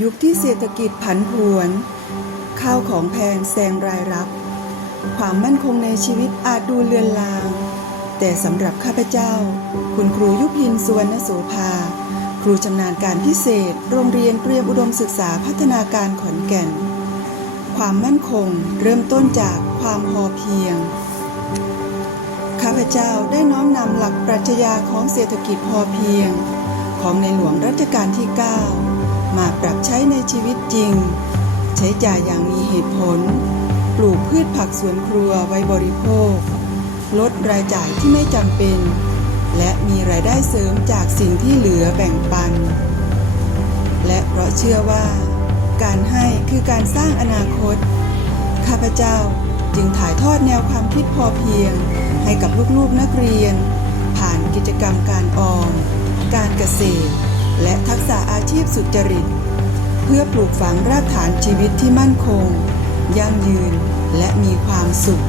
ยุคที่เศรษฐกิจผันผวน ข้าวของแพงแซงรายรับ ความมั่นคงในชีวิตอาจดูเลือนลาง แต่สำหรับข้าพเจ้า คุณครูยุพินสุวรรณโสภา ครูชำนาญการพิเศษ โรงเรียนเตรียมอุดมศึกษาพัฒนาการขอนแก่น ความมั่นคงเริ่มต้นจากความพอเพียง ข้าพเจ้าได้น้อมนำหลักปรัชญาของเศรษฐกิจพอเพียง ของในหลวงรัชกาลที่ 9 มาปรับใช้ในชีวิตจริง ใช้จ่ายอย่างมีเหตุผล ปลูกพืชผักสวนครัวไว้บริโภค ลดรายจ่ายที่ไม่จำเป็น และมีรายได้เสริมจากสิ่งที่เหลือแบ่งปัน และเพราะเชื่อว่า การให้คือการสร้างอนาคต ข้าพเจ้าจึงถ่ายทอดแนวความคิดพอเพียง ให้กับลูกๆนักเรียน ผ่านกิจกรรมการออม การเกษตร และทักษะอาชีพสุจริต เพื่อปลูกฝังรากฐานชีวิตที่มั่นคง ยั่งยืนและมีความสุข